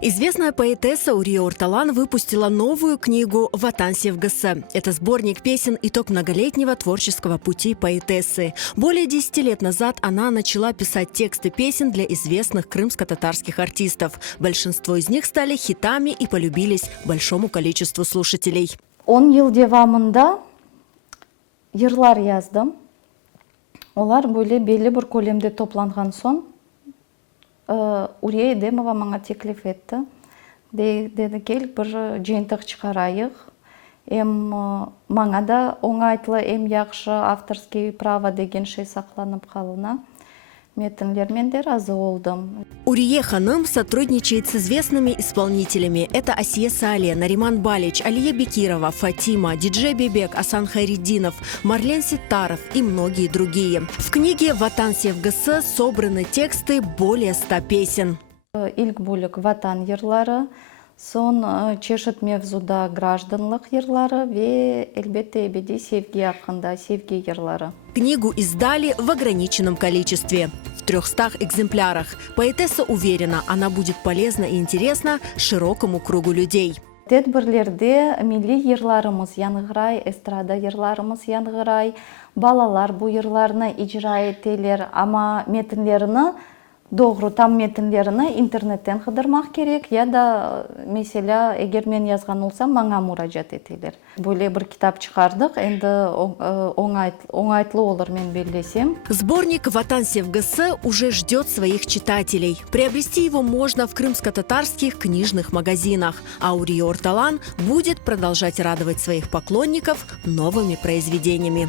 Известная поэтесса Урия Орталан выпустила новую книгу «Ватан Севгысы». Это сборник песен «Итог многолетнего творческого пути поэтессы». Более 10 лет назад она начала писать тексты песен для известных крымско-татарских артистов. Большинство из них стали хитами и полюбились большому количеству слушателей. 10 жыл девамында йырлар яздым. Олар böyle belli bir көлемде топланған соң, Урия Эдемова маңа теклиф етті. Деді кел, бір жиынтық шығарайық. Маңа да оңайтлы, яқшы авторский право деген шей сақланып қалына. Метінлермен де разы олдым. Урие ханым сотрудничает с известными исполнителями. Это Асия Салия, Нариман Балич, Алия Бекирова, Фатима, диджей Бебек, Асан Хайриддинов, Марлен Ситтаров и многие другие. В книге «Ватан Севгысы» собраны тексты более 100 песен. Ilk бөлік ватан йырлары, сон чешет мевзуда гражданлық йырлары ве элбетте эбеди севги ақында севги йырлары. Книгу издали в ограниченном количестве. В 300 экземплярах. Поэтесса уверена, она будет полезна и интересна широкому кругу людей. Тедбірлерде милли йырларымыз яныгырай, эстрада йырларымыз яныгырай, балалар бу йырларны ижра етелер, ама метінлеріні doğru tam metinlerini internetten kıdırmak gerek ya da mesela eğer men yazgan olsam bana müracaat etilir. Böyle bir kitap çıkardık, endi оңайтlı olur men belesem. Сборник «Ватан Севгысы» уже ждет своих читателей. Приобрести его можно в крымско-татарских книжных магазинах. А Урия Орталан будет продолжать радовать своих поклонников новыми произведениями.